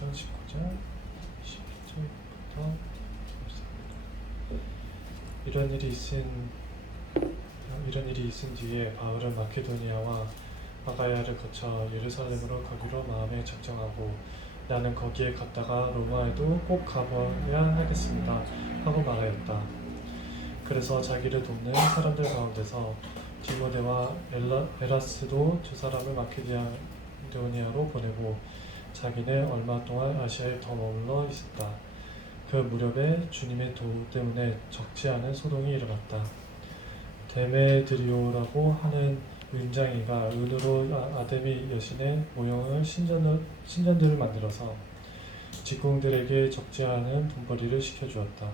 16장 19절 11절부터 이런 일이 있은 뒤에 바울은 마케도니아와 아가야를 거쳐 예루살렘으로 가기로 마음에 작정하고 나는 거기에 갔다가 로마에도 꼭 가봐야 하겠습니다 하고 말하였다. 그래서 자기를 돕는 사람들 가운데서 디모데와 에라스도 두 사람을 마케도니아로 보내고 자기는 얼마 동안 아시아에 더 머물러 있었다. 그 무렵에 주님의 도우 때문에 적지 않은 소동이 일어났다. 데메드리오라고 하는 윤장이가 은으로 아데미 여신의 모형을 신전들을 만들어서 직공들에게 적지 않은 돈벌이를 시켜주었다.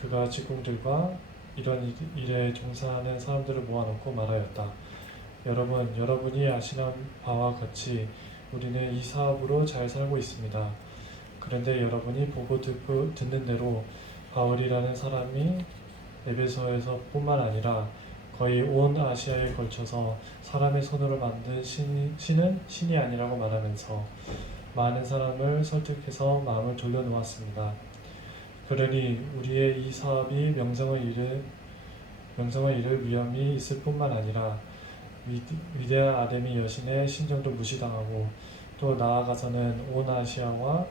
그가 직공들과 이런 일에 종사하는 사람들을 모아놓고 말하였다. 여러분이 아시는 바와 같이 우리는 이 사업으로 잘 살고 있습니다. 그런데 여러분이 보고 듣는 대로 바울이라는 사람이 에베소에서 뿐만 아니라 거의 온 아시아에 걸쳐서 사람의 손으로 만든 신이 아니라고 말하면서 많은 사람을 설득해서 마음을 돌려놓았습니다. 그러니 우리의 이 사업이 명성을 잃을 위험이 있을 뿐만 아니라 위대한 아데미 여신의 신정도 무시당하고 또 나아가서는 온 아시아와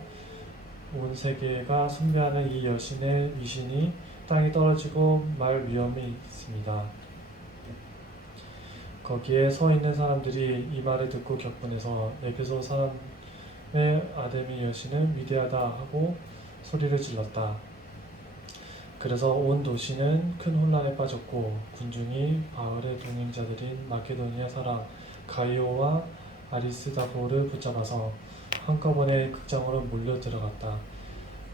온 세계가 숭배하는 이 여신의 위신이 땅에 떨어지고 말 위험이 있습니다. 거기에 서 있는 사람들이 이 말을 듣고 격분해서 에베소 사람의 아데미 여신은 위대하다 하고 소리를 질렀다. 그래서 온 도시는 큰 혼란에 빠졌고 군중이 바울의 동행자들인 마케도니아 사람 가이오와 아리스다고를 붙잡아서 한꺼번에 극장으로 몰려 들어갔다.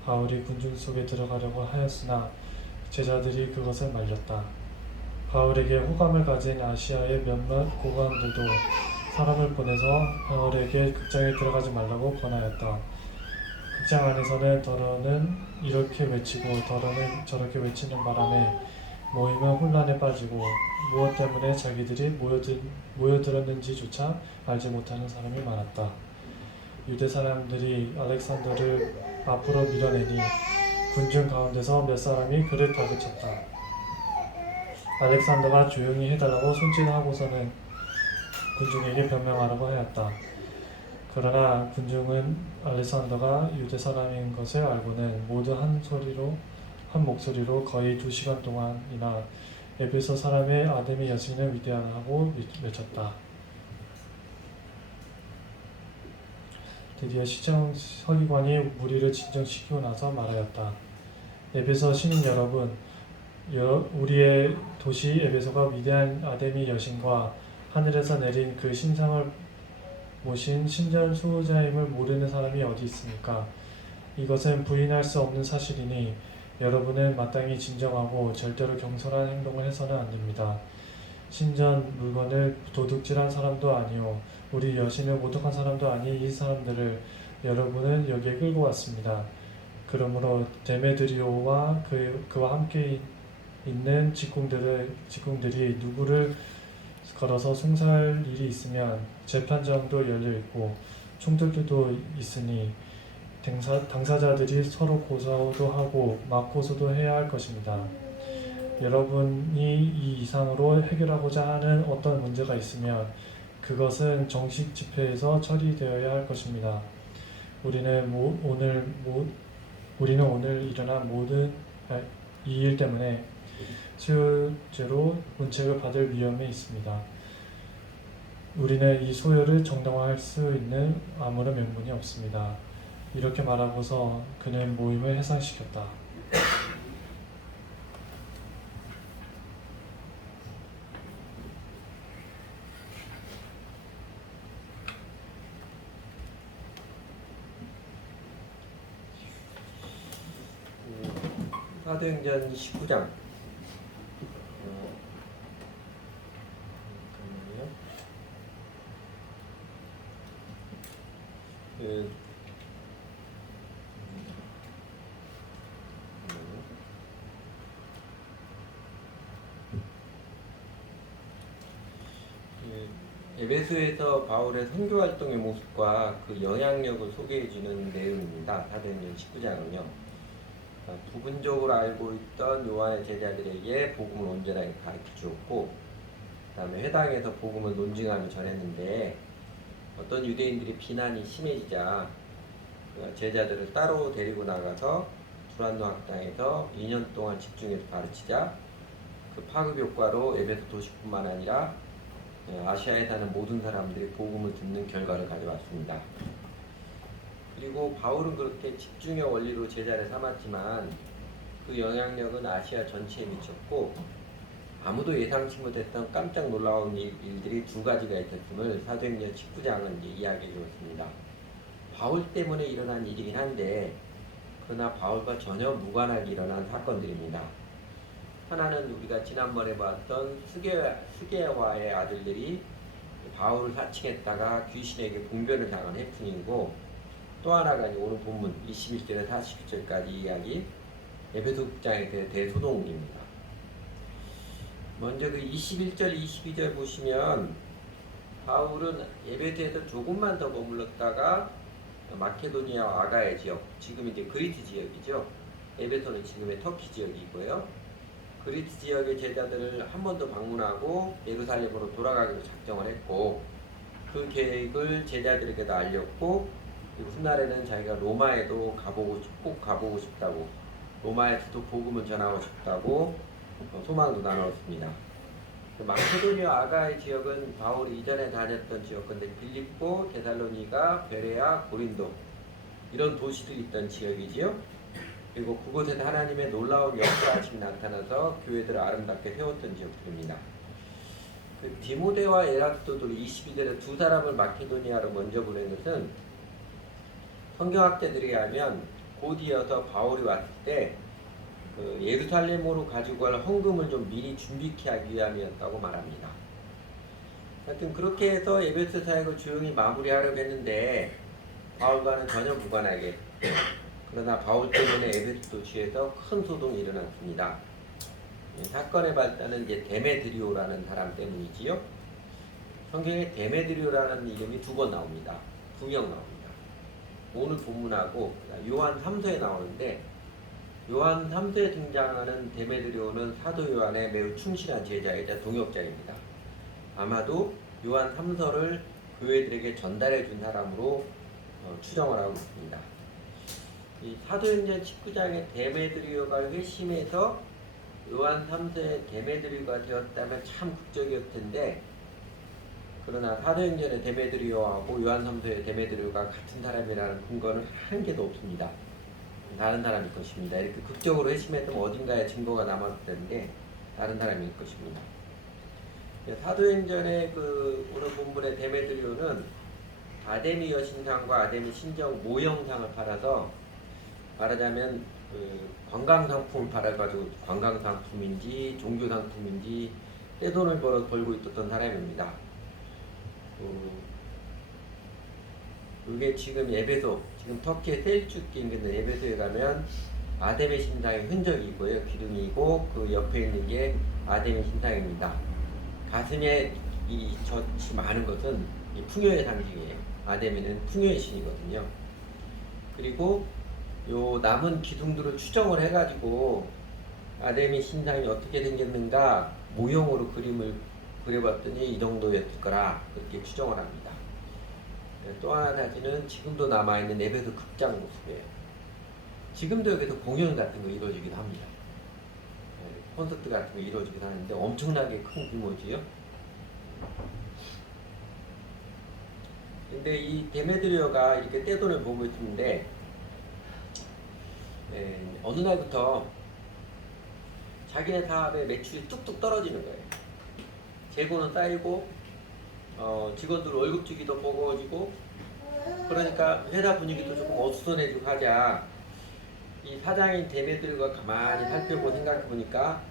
바울이 군중 속에 들어가려고 하였으나 제자들이 그것을 말렸다. 바울에게 호감을 가진 아시아의 몇몇 고관들도 사람을 보내서 바울에게 극장에 들어가지 말라고 권하였다. 극장 안에서는 더러는 이렇게 외치고 더러는 저렇게 외치는 바람에 모임은 혼란에 빠지고 무엇 때문에 자기들이 모여들었는지조차 알지 못하는 사람이 많았다. 유대 사람들이 알렉산더를 앞으로 밀어내니 군중 가운데서 몇 사람이 그를 다그쳤다. 알렉산더가 조용히 해달라고 손짓하고서는 군중에게 변명하라고 하였다. 그러나 군중은 알렉산더가 유대 사람인 것을 알고는 모두 한 목소리로 거의 2시간 동안이나 에베소 사람의 아데미 여신은 위대하다고 외쳤다. 드디어 시장 서기관이 무리를 진정시키고 나서 말하였다. 에베소 시민 여러분, 우리의 도시 에베소가 위대한 아데미 여신과 하늘에서 내린 그 신상을 모신 신전 수호자임을 모르는 사람이 어디 있습니까? 이것은 부인할 수 없는 사실이니 여러분은 마땅히 진정하고 절대로 경솔한 행동을 해서는 안 됩니다. 신전 물건을 도둑질한 사람도 아니요 우리 여신을 모독한 사람도 아닌 이 사람들을 여러분은 여기에 끌고 왔습니다. 그러므로 데메드리오와 그와 함께 있는 직공들이 누구를 걸어서 송사할 일이 있으면 재판정도 열려있고 총들도 있으니 당사자들이 서로 고소도 하고 맞고소도 해야 할 것입니다. 여러분이 이 이상으로 해결하고자 하는 어떤 문제가 있으면 그것은 정식 집회에서 처리되어야 할 것입니다. 우리는 오늘 일어난 모든 이 일 때문에 소유죄로 문책을 받을 위험에 있습니다. 우리는 이 소유를 정당화할 수 있는 아무런 명분이 없습니다. 이렇게 말하고서 그는 모임을 해산시켰다. 사도행전 19장 에베소에서 바울의 선교 활동의 모습과 그 영향력을 소개해주는 내용입니다. 사도행전 19장은요. 부분적으로 알고 있던 요한의 제자들에게 복음을 온전하게 가르쳐 주었고, 그 다음에 회당에서 복음을 논증하며 전했는데, 어떤 유대인들이 비난이 심해지자 그 제자들을 따로 데리고 나가서 두란노 학당에서 2년 동안 집중해서 가르치자 그 파급 효과로 에베소 도시뿐만 아니라 아시아에 사는 모든 사람들이 복음을 듣는 결과를 가져왔습니다. 그리고 바울은 그렇게 집중의 원리로 제자를 삼았지만 그 영향력은 아시아 전체에 미쳤고, 아무도 예상치 못했던 깜짝 놀라운 일들이 두 가지가 있었음을 사도행전 19장은 이야기해 주었습니다. 바울 때문에 일어난 일이긴 한데, 그러나 바울과 전혀 무관하게 일어난 사건들입니다. 하나는 우리가 지난번에 봤던 스게와의 아들들이 바울을 사칭했다가 귀신에게 봉변을 당한 해프닝이고, 또 하나가 오늘 본문 21절에서 49절까지 이야기 에베소 국장에 대소동입니다. 먼저 그 21절, 22절 보시면 바울은 에베소에서 조금만 더 머물렀다가 마케도니아와 아가야 지역, 지금 이제 그리스 지역이죠. 에베소는 지금의 터키 지역이고요. 그리스 지역의 제자들을 한 번 더 방문하고 예루살렘으로 돌아가기로 작정을 했고, 그 계획을 제자들에게도 알렸고, 그리고 훗날에는 자기가 로마에도 꼭 가보고 싶다고, 로마에서도 복음을 전하고 싶다고 소망도 나눴습니다. 마케도니아 아가의 지역은 바울이 이전에 다녔던 지역인데, 빌립보, 데살로니가, 베레아, 고린도 이런 도시들이 있던 지역이지요. 그리고 그곳에서 하나님의 놀라운 역사하심이 나타나서 교회들을 아름답게 세웠던 지역들입니다. 그 디모데와 에라스도들 22절에 두 사람을 마케도니아로 먼저 보낸 것은 성경학자들에 의하면 곧 이어서 바울이 왔을 때 그 예루살렘으로 가지고 갈 헌금을 좀 미리 준비케 하기 위함이었다고 말합니다. 하여튼 그렇게 해서 에베소 사역을 조용히 마무리하려고 했는데 바울과는 전혀 무관하게, 그러나 바울 때문에 에베소 도시에서 큰 소동이 일어났습니다. 이 사건의 발단은 이제 데메드리오라는 사람 때문이지요. 성경에 데메드리오라는 이름이 2번 나옵니다. 2명 나옵니다. 오늘 본문하고 요한 3서에 나오는데, 요한 3서에 등장하는 데메드리오는 사도 요한의 매우 충실한 제자이자 동역자입니다. 아마도 요한 3서를 교회들에게 전달해 준 사람으로 추정을 하고 있습니다. 이 사도행전 19장의 데메드리오가 회심해서 요한 3서의 데메드리오가 되었다면 참 극적이었을 텐데, 그러나 사도행전의 데메드리오하고 요한 3서의 데메드리오가 같은 사람이라는 근거는 한 개도 없습니다. 다른 사람일 것입니다. 이렇게 극적으로 회심했던 어딘가에 증거가 남았을 텐데 다른 사람일 것입니다. 사도행전의 그 오늘 본문의 데메드리오는 아데미 여신상과 아데미 신정 모형상을 팔아서, 말하자면 그 관광상품을 팔아가지고 관광상품인지 종교상품인지 떼돈을 벌고 있었던 사람입니다. 이게 지금 에베소, 지금 터키의 셀주크에 있는 에베소에 가면 아데미 신상의 흔적이 있고요. 기둥이고 그 옆에 있는 게 아데미 신상입니다. 가슴에 이 젖이 많은 것은 이 풍요의 상징이에요. 아데미는 풍요의 신이거든요. 그리고 요 남은 기둥들을 추정을 해가지고 아데미 신상이 어떻게 생겼는가 모형으로 그림을 그려봤더니 이 정도였을 거라 그렇게 추정을 합니다. 또 하나 사진은 지금도 남아있는 에베소 극장 모습이에요. 지금도 여기서 공연 같은 거 이루어지기도 합니다. 콘서트 같은 거 이루어지기도 하는데 엄청나게 큰 규모지요. 근데 이 데메드리오가 이렇게 떼돈을 보고 있는데 어느 날부터 자기네 사업의 매출이 뚝뚝 떨어지는 거예요. 재고는 쌓이고 직원들 월급 주기도 버거워지고, 그러니까 회사 분위기도 조금 어수선해지고 하자 이 사장인 데메드리오가 가만히 살펴보고 생각해보니까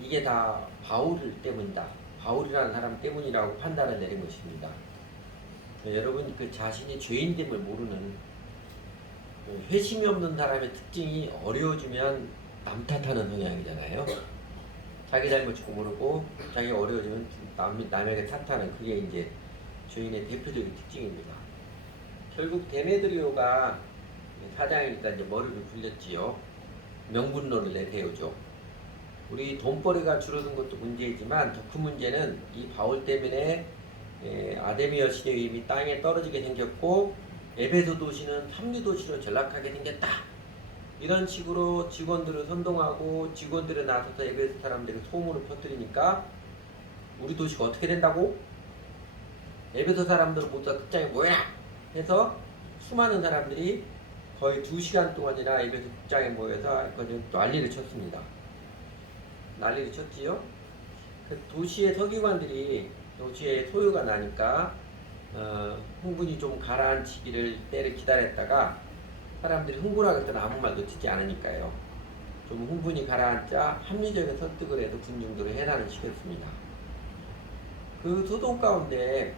이게 다 바울 때문이다, 바울이라는 사람 때문이라고 판단을 내린 것입니다. 여러분, 그 자신이 죄인됨을 모르는 회심이 없는 사람의 특징이 어려워지면 남 탓하는 성향이잖아요. 자기 잘못을 모르고 자기가 어려워지면 남에게 탓하는, 그게 이제 주인의 대표적인 특징입니다. 결국 데메드리오가 사장이니까 이제 머리를 굴렸지요. 명분론을 내세우죠. 우리 돈벌이가 줄어든 것도 문제이지만 더 큰 문제는 이 바울 때문에 아데미 여신의 위임이 땅에 떨어지게 생겼고 에베소 도시는 삼류 도시로 전락하게 생겼다. 이런 식으로 직원들을 선동하고 직원들을 나서서 에베소 사람들이 소문을 퍼뜨리니까 우리 도시가 어떻게 된다고? 에베소 사람들은 모두 다 극장에 모여라! 해서 수많은 사람들이 거의 2시간 동안이나 에베소 극장에 모여서 난리를 쳤습니다. 난리를 쳤지요. 그 도시의 서기관들이 도시의 소요가 나니까 흥분이 좀 가라앉히기를 때를 기다렸다가 사람들이 흥분하기 때는 아무 말도 듣지 않으니까요. 좀 흥분이 가라앉자 합리적인 설득을 해서 군중들을 해산을 시켰습니다. 그 소동 가운데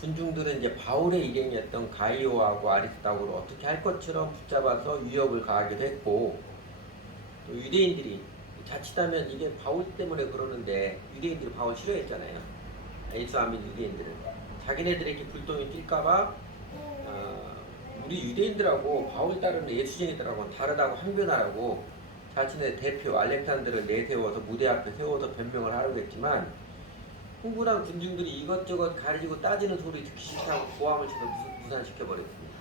군중들은 이제 바울의 일행이었던 가이오하고 아리스타고를 어떻게 할 것처럼 붙잡아서 위협을 가하기도 했고, 또 유대인들이 자칫하면 이게 바울 때문에 그러는데 유대인들이 바울 싫어했잖아요. 예수 안 믿는 유대인들은 자기네들에게 불똥이 튈까봐 우리 유대인들하고 바울 따르는 예수쟁이들하고는 다르다고 항변하라고 자신의 대표 알렉산더를 내세워서 무대 앞에 세워서 변명을 하려고 했지만 흥분한 군중들이 이것저것 가리고 따지는 소리 듣기 싫다고 고함을 쳐서 무산시켜버렸습니다.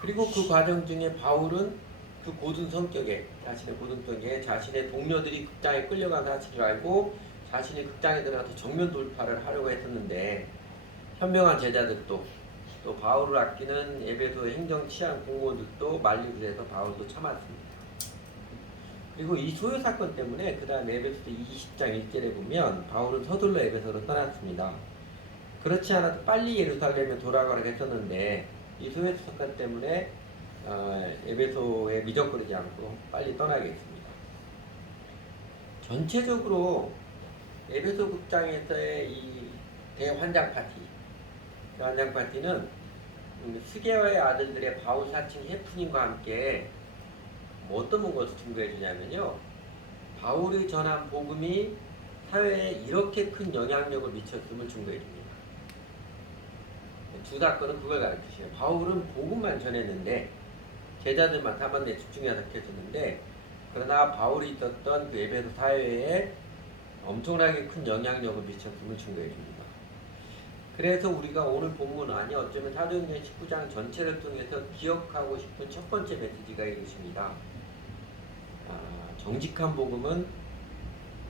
그리고 그 과정 중에 바울은 그 고든 성격에 자신의 동료들이 극장에 끌려간 사실을 알고 자신이 극장에 들어가서 정면 돌파를 하려고 했었는데 현명한 제자들도 또 바울을 아끼는 에베소 행정 치안 공무원들도 만류를 해서 바울도 참았습니다. 그리고 이 소요 사건 때문에 그 다음 에베소서 20장 1절에 보면 바울은 서둘러 에베소로 떠났습니다. 그렇지 않아도 빨리 예루살렘에 돌아가려고 했었는데 이 소요 사건 때문에 에베소에 미적거리지 않고 빨리 떠나게 했습니다. 전체적으로 에베소 극장에서의 이 대환장 파티는 스게와의 아들들의 바울 사칭 해프닝과 함께 어떤 것을 증거해 주냐면요. 바울이 전한 복음이 사회에 이렇게 큰 영향력을 미쳤음을 증거해 줍니다. 두 사건은 그걸 가르치시요. 바울은 복음만 전했는데 제자들만 사반에 집중해서 가르쳤는데 그러나 바울이 있었던 그 에베소 사회에 엄청나게 큰 영향력을 미쳤음을 증거해 줍니다. 그래서 우리가 오늘 본문 안에 어쩌면 사도행전 19장 전체를 통해서 기억하고 싶은 첫 번째 메시지가 이것입니다. 정직한 복음은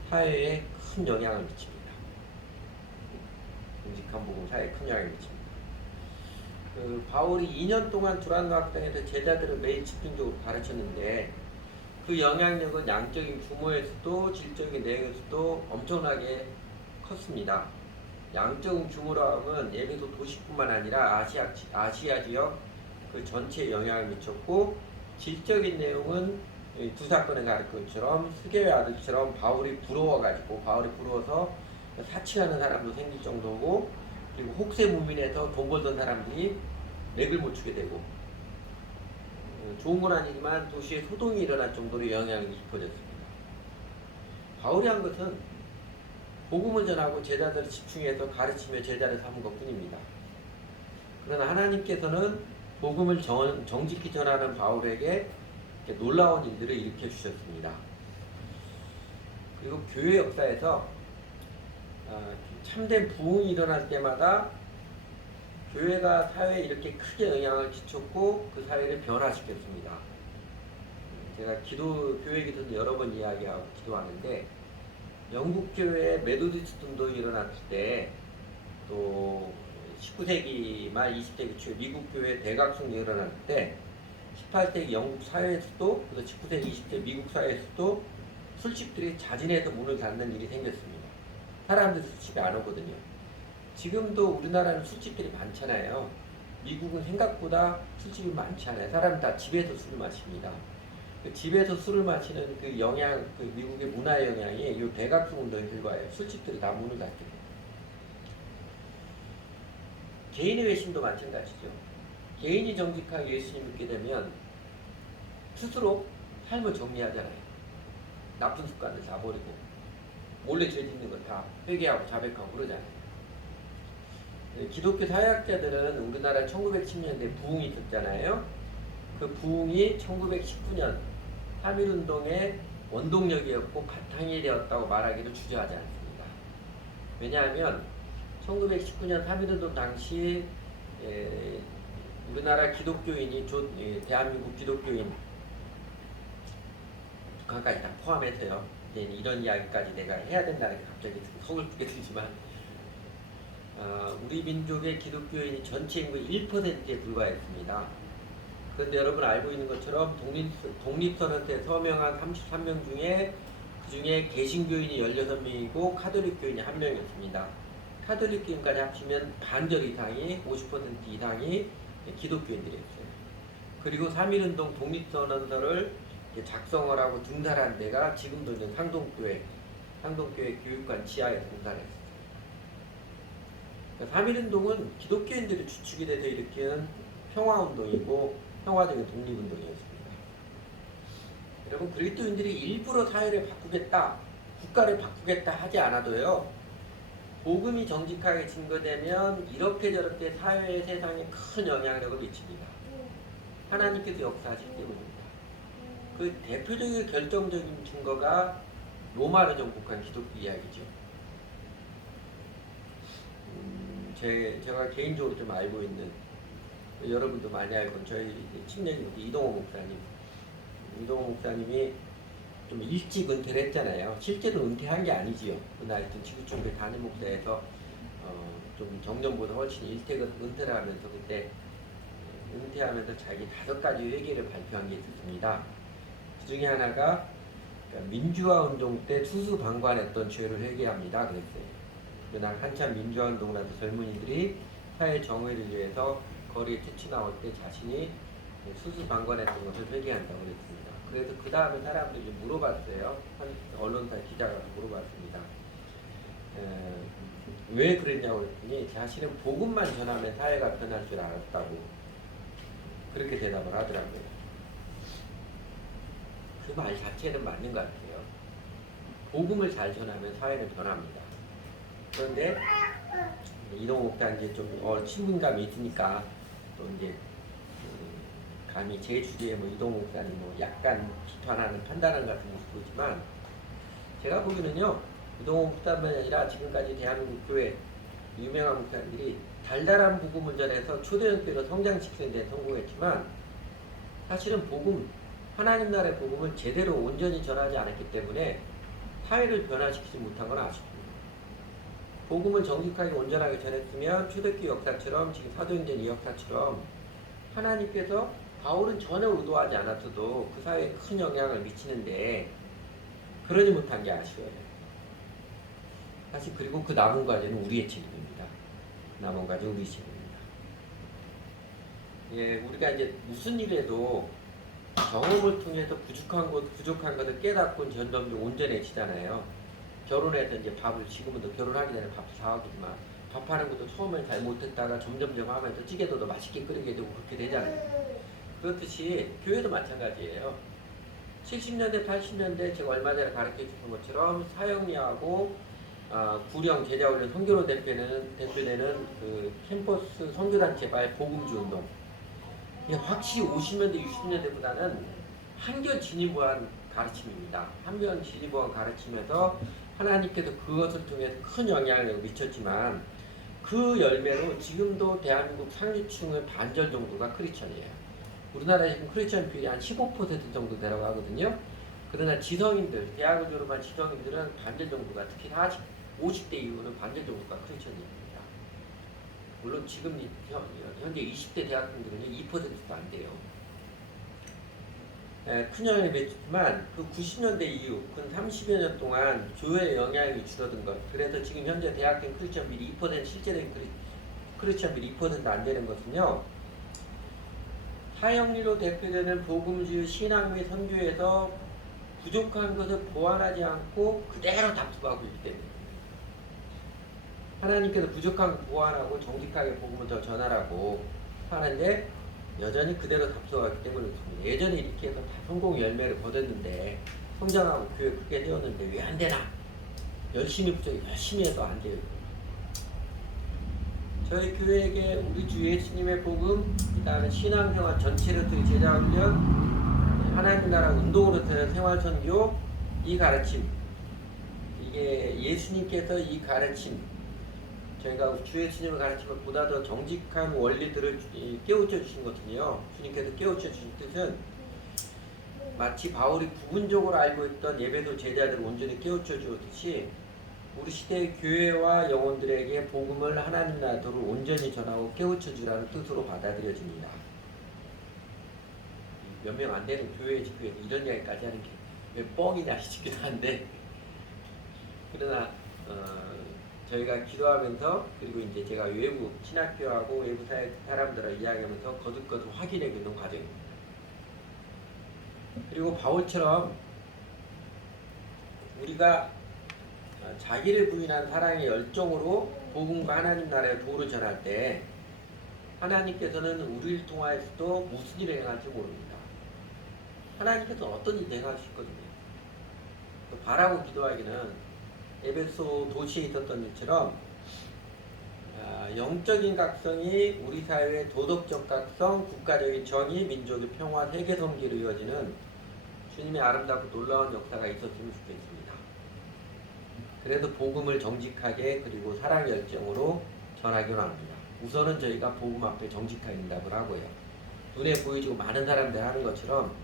사회에 큰 영향을 미칩니다. 정직한 복음 사회에 큰 영향을 미칩니다. 바울이 2년 동안 두란노 학당에서 제자들을 매일 집중적으로 가르쳤는데 그 영향력은 양적인 규모에서도 질적인 내용에서도 엄청나게 컸습니다. 양적인 규모로 하면 에베소 도시뿐만 아니라 아시아 지역 그 전체에 영향을 미쳤고 질적인 내용은 두 사건에 가르친 것처럼 스게의 아들처럼 바울이 부러워서 사칭하는 사람도 생길 정도고 그리고 혹세 무민에서 돈 벌던 사람들이 맥을 못 추게 되고 좋은 건 아니지만 도시에 소동이 일어날 정도로 영향이 깊어졌습니다. 바울이 한 것은 복음을 전하고 제자들을 집중해서 가르치며 제자를 삼은 것뿐입니다. 그러나 하나님께서는 복음을 정직히 전하는 바울에게 놀라운 일들을 일으켜 주셨습니다. 그리고 교회 역사에서 참된 부흥이 일어날 때마다 교회가 사회에 이렇게 크게 영향을 끼쳤고 그 사회를 변화시켰습니다. 제가 교회 기도는 여러 번 이야기하고 기도하는데 영국 교회에 메소디스트 운동이 일어났을 때 또 19세기 말 20세기 초에 미국 교회 대각성이 일어났을 때 18세기 영국 사회에서도 그래서 19세기 20세기 미국 사회에서도 술집들이 자진해서 문을 닫는 일이 생겼습니다. 사람들이 술집에 안 오거든요. 지금도 우리나라는 술집들이 많잖아요. 미국은 생각보다 술집이 많지 않아요. 사람 다 집에서 술을 마십니다. 집에서 술을 마시는 그 영향, 그 미국의 문화의 영향이 이 대각성 운동의 결과예요. 술집들이 다 문을 닫게 돼요. 개인의 회심도 마찬가지죠. 개인이 정직하게 예수님 믿게 되면 스스로 삶을 정리하잖아요. 나쁜 습관을 다 버리고 몰래 죄 짓는 거 다 회개하고 자백하고 그러잖아요. 기독교 사회학자들은 우리나라 1910년대 부흥이 있었잖아요. 그 부흥이 1919년 3.1운동의 원동력이었고 바탕이 되었다고 말하기를 주저하지 않습니다. 왜냐하면 1919년 3.1운동 당시 우리나라 기독교인이 대한민국 기독교인 북한까지 다 포함해서요. 이런 이야기까지 내가 해야 된다는 게 갑자기 서글프게 들지만 우리 민족의 기독교인이 전체 인구 1%에 불과했습니다. 그런데 여러분 알고 있는 것처럼 독립선언서에 서명한 33명 중에 그 중에 개신교인이 16명이고 카톨릭 교인이 1명이었습니다. 카톨릭 교인까지 합치면 반절 이상이 50% 이상이 기독교인들이었어요. 그리고 3.1운동 독립선언서를 작성을 하고 등산한 데가 지금도 있는 상동교회 교육관 지하에 등산했어요. 3.1운동은 기독교인들이 주축이 돼서 일으키는 평화운동이고 평화적인 독립운동이었습니다. 여러분 그리스도인들이 일부러 사회를 바꾸겠다, 국가를 바꾸겠다 하지 않아도요. 복음이 정직하게 증거되면 이렇게 저렇게 사회의 세상에 큰 영향력을 미칩니다. 하나님께서 역사하시기 때문입니다. 그 대표적인 결정적인 증거가 로마를 정복한 기독교 이야기죠. 제가 개인적으로 좀 알고 있는 여러분도 많이 알고 저희 친형이 이동호 목사님이 좀 일찍 은퇴를 했잖아요. 실제로 은퇴한 게 아니지요. 그날 지구촌교회 담임 목사에서 좀 정년보다 훨씬 일찍 은퇴를 하면서 그때 은퇴하면서 자기 5가지 회개를 발표한 게 있었습니다. 그 중에 하나가 민주화 운동 때 수수방관했던 죄를 회개합니다. 그랬어요. 그날 한참 민주화 운동을 하던 젊은이들이 사회 정의를 위해서 거리에 뛰쳐나올 때 자신이 수수방관했던 것을 회개한다고 그랬습니다. 그래서 그 다음에 사람들이 물어봤어요. 한 언론사 기자가 물어봤습니다. 왜 그랬냐고 그랬더니 자신은 복음만 전하면 사회가 변할 줄 알았다고 그렇게 대답을 하더라고요. 그 말 자체는 맞는 것 같아요. 복음을 잘 전하면 사회는 변합니다. 그런데 이동호 목사님 이제 좀 친분감이 있으니까 또 이제 감히 제 주제에 이동호 목사님 약간 비판하는 판단하는 같은 모습 보이지만 제가 보기에는요 이동호 목사뿐만 아니라 지금까지 대한민국 교회 유명한 목사님들이 달달한 복음을 전해서 초대형교회로 성장시키는 데 성공했지만 사실은 하나님 나라의 복음을 제대로 온전히 전하지 않았기 때문에 사회를 변화시키지 못한 건 아쉽습니다. 복음을 정직하게 온전하게 전했으면 초대교회 역사처럼 지금 사도행전 이 역사처럼 하나님께서 바울은 전혀 의도하지 않았어도 그 사회에 큰 영향을 미치는데 그러지 못한 게 아쉬워요. 사실 그리고 그 남은 과제는 우리의 책임입니다. 남은 과제 우리 책임입니다. 예, 우리가 이제 무슨 일에도 경험을 통해서 부족한 것을 깨닫고 점점 온전해지잖아요. 결혼해서 이제 지금은 또 결혼하기 전에 밥을 사오지만 밥하는 것도 처음엔 잘 못했다가 점점점 하면서 찌개도 더 맛있게 끓이게 되고 그렇게 되잖아요. 그렇듯이 교회도 마찬가지예요. 70년대, 80년대 제가 얼마 전에 가르쳐 주신 것처럼 사형리하고 구령 제자훈련 선교로 대표되는 그 캠퍼스 선교단체발 복음주 운동. 이게 확실히 50년대, 60년대보다는 한결 진일보한 가르침입니다. 한결 진일보한 가르침에서 하나님께서 그것을 통해서 큰 영향을 미쳤지만 그 열매로 지금도 대한민국 상류층의 반절 정도가 크리스천이에요. 우리나라에 지금 크리스천 비율이 한 15% 정도 내려가거든요. 그러나 지성인들, 대학을 졸업한 지성인들은 반절 정도가 특히 50대 이후는 반절 정도가 크리스천입니다. 물론 지금 현재 20대 대학생들은 2%도 안 돼요. 큰 영향을 미쳤지만 그 90년대 이후 근 30여 년 동안 교회의 영향이 줄어든 것, 그래서 지금 현재 대학생 크리스천 비율이 2% 실제된 크리스천 비율이 2% 안 되는 것은요, 사형리로 대표되는 복음주의 신앙 및 선교에서 부족한 것을 보완하지 않고 그대로 답습하고 있기 때문입니다. 하나님께서 부족한 것 보완하고 정직하게 복음을 더 전하라고 하는데 여전히 그대로 답습하기 때문에 그렇습니다. 예전에 이렇게 해서 다 성공 열매를 거뒀는데 성장하고 교회 크게 되었는데 왜 안 되나? 열심히 부족 열심히 해도 안 돼요. 저희 교회에게 우리 주 예수님의 복음, 그다음에 신앙생활 전체를 든 제자훈련, 하나님 나라 운동으로 되는 생활선교, 이 가르침, 이게 예수님께서 이 가르침, 저희가 주 예수님의 가르침을 보다 더 정직한 원리들을 깨우쳐 주신 거거든요. 주님께서 깨우쳐 주신 뜻은 마치 바울이 부분적으로 알고 있던 예배도 제자들을 온전히 깨우쳐 주었듯이 우리 시대의 교회와 영혼들에게 복음을 하나님 나라를 온전히 전하고 깨우쳐 주라는 뜻으로 받아들여집니다. 몇 명 안 되는 교회 집회에서 이런 이야기까지 하는 게 왜 뻥이냐 싶기도 한데, 그러나 저희가 기도하면서, 그리고 이제 제가 외부 신학교하고 외부 사람들과 이야기하면서 거듭거듭 확인해 보는 과정입니다. 그리고 바울처럼 우리가 자기를 부인한 사랑의 열정으로 복음과 하나님 나라의 도를 전할 때 하나님께서는 우리를 통하여서도 무슨 일을 행할지 모릅니다. 하나님께서 어떤 일을 행할 수 있거든요. 바라고 기도하기는 에베소 도시에 있었던 일처럼 영적인 각성이 우리 사회의 도덕적 각성, 국가적인 정의, 민족의 평화, 세계 thống 기로 이어지는 주님의 아름답고 놀라운 역사가 있었으면 좋겠습니다. 그래도 복음을 정직하게 그리고 사랑 열정으로 전하기로 합니다. 우선은 저희가 복음 앞에 정직하게 응답을 하고요. 눈에 보이지고 많은 사람들 하는 것처럼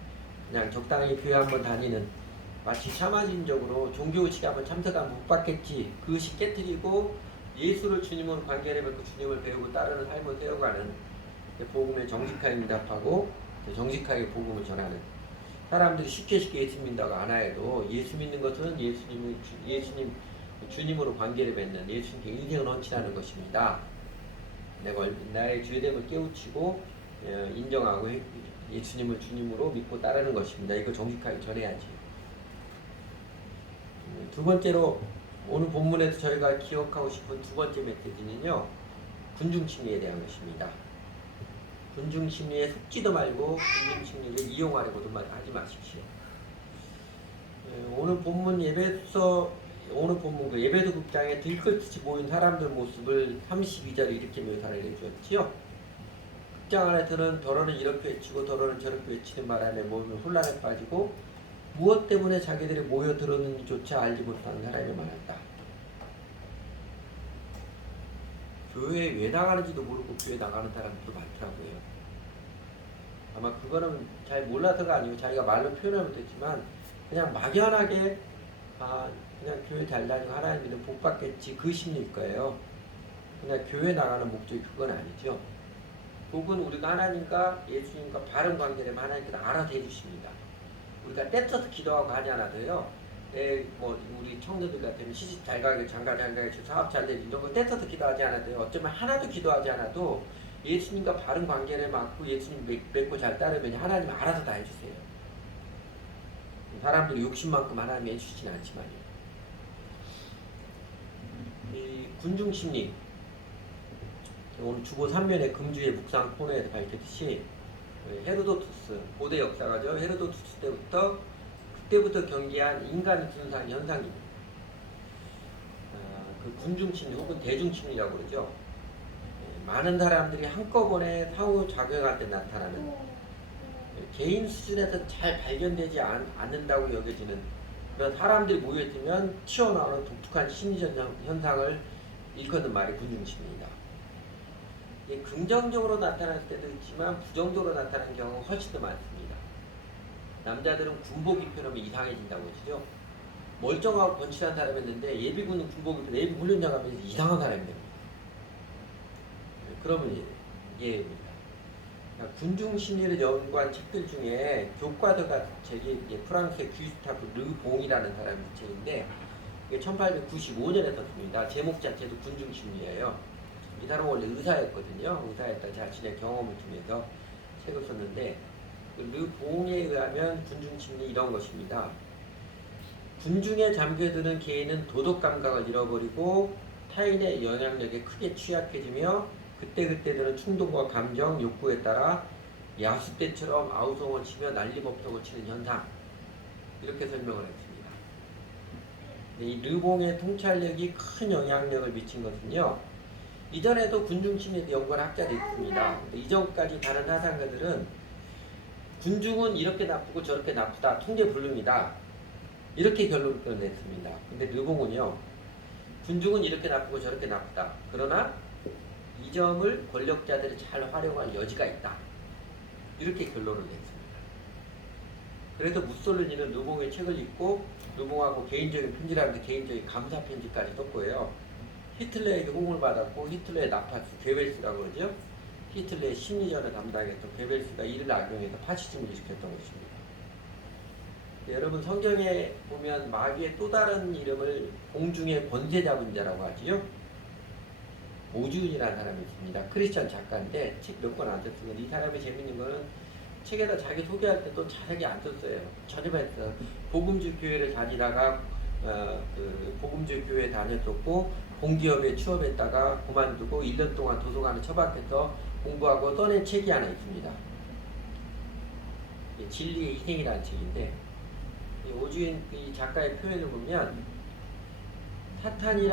그냥 적당히 교회 한번 다니는, 마치 샤머니즘적으로 종교의식에 한번 참석하면 못 받겠지, 그 의식 깨뜨리고 예수를 주님으로 관계를 맺고 주님을 배우고 따르는 삶을 세워가는 복음에 정직하게 응답하고 정직하게 복음을 전하는 사람들이 쉽게 예수 믿는다고 안 해도 예수 믿는 것은 예수님 주님으로 관계를 맺는, 예수님께 인생을 헌신하는 것입니다. 내가 나의 죄됨을 깨우치고 인정하고 예수님을 주님으로 믿고 따르는 것입니다. 이거 정직하게 전해야지. 두 번째로 오늘 본문에서 저희가 기억하고 싶은 두 번째 메시지는요, 군중심리에 대한 것입니다. 군중심리에 속지도 말고 군중심리를 이용하려고도 하지 마십시오. 오늘 본문 오늘 본문 그 예배도 극장에 들끓듯이 모인 사람들 모습을 32절에 이렇게 묘사를 해주었지요. 극장 안에서는 더러는 이렇게 외치고 더러는 저렇게 외치는 바람에 몸이 혼란에 빠지고 무엇 때문에 자기들이 모여들었는지조차 알지 못하는 사람이 많았다. 교회에 왜 나가는지도 모르고 교회 나가는 사람들도 많더라고요. 아마 그거는 잘 몰라서가 아니고 자기가 말로 표현을 못했지만 그냥 막연하게 그냥 교회 잘 다니고 하나님 믿으면 복 받겠지, 그 심리일 거예요. 그냥 교회 나가는 목적이 그건 아니죠. 복은 우리가 하나님과 예수님과 바른 관계를 하나님께서 알아서 해주십니다. 우리가 떼써서 기도하고 하지 않아도요. 우리 청년들 같으면 시집 잘 가게, 장가 잘 가게, 사업 잘 되지, 이런 거 떼써서 기도하지 않아도요. 어쩌면 하나도 기도하지 않아도 예수님과 바른 관계를 맺고 예수님 맺고 잘 따르면 하나님 알아서 다 해주세요. 사람들이 욕심만큼 하나님이 해주시진 않지만요. 이 군중심리, 오늘 주보 3면의 금주의 묵상 코너에서 밝혔듯이 헤로도투스, 고대 역사가죠. 헤로도투스 그때부터 경계한 인간 분산 현상입니다. 그 군중심리 혹은 대중심리라고 그러죠. 많은 사람들이 한꺼번에 상호작용할 때 나타나는, 개인 수준에서 잘 발견되지 않는다고 여겨지는 그런 사람들이 모여있으면 튀어나오는 독특한 심리적 현상을 일컫는 말이 군중심리입니다. 긍정적으로 나타날 때도 있지만 부정적으로 나타나는 경우가 훨씬 더 많습니다. 남자들은 군복 입혀놓으면 이상해진다고 하시죠. 멀쩡하고 건실한 사람이었는데 예비군은 군복 입혀서 예비 훈련장 가면 이상한 사람이 됩니다. 그러면 예입니다. 군중 심리를 연구한 책들 중에 교과서가 책이 프랑스의 귀스타프 르봉이라는 사람의 책인데, 이게 1895년에 썼습니다. 제목 자체도 군중 심리예요. 이 사람은 원래 의사였거든요. 의사였다 자신의 경험을 통해서 책을 썼는데, 르봉에 의하면 군중 심리 이런 것입니다. 군중에 잠겨드는 개인은 도덕 감각을 잃어버리고 타인의 영향력에 크게 취약해지며 그때그때들은 충동과 감정, 욕구에 따라 야수 때처럼 아우성을 치며 난리법석을 치는 현상, 이렇게 설명을 했습니다. 이 르봉의 통찰력이 큰 영향력을 미친 것은요. 이전에도 군중 심리에 연구한 학자들이 있습니다. 이전까지 다른 사상가들은 군중은 이렇게 나쁘고 저렇게 나쁘다, 통제불능이다 이렇게 결론을 냈습니다. 근데 르봉은요, 군중은 이렇게 나쁘고 저렇게 나쁘다. 그러나 이 점을 권력자들이 잘 활용할 여지가 있다. 이렇게 결론을 냈습니다. 그래서 무솔리니는 르봉의 책을 읽고 르봉하고 개인적인 편지를 하는데 개인적인 감사 편지까지 썼고요. 히틀러에게 호응을 받았고 히틀러의 나파스 괴벨스라고 그러죠. 히틀러의 심리전을 담당했던 괴벨스가 이를 악용해서 파시즘을 일으켰던 것입니다. 여러분 성경에 보면 마귀의 또 다른 이름을 공중의 권세 잡은 자라고 하지요. 오지훈이라는 사람이 있습니다. 크리스천 작가인데 책 몇 권 안 썼어요. 이 사람이 재밌는 거는 책에다 자기 소개할 때도 잘하게 안 썼어요. 전임했어. 복음주 교회를 다니다가 그 복음주 교회 다녔었고 공기업에 취업했다가 그만두고 1년 동안 도서관에 처박혀서 공부하고 써낸 책이 하나 있습니다. 진리의 희생이라는 책인데 오주인 이 작가의 표현을 보면 사탄이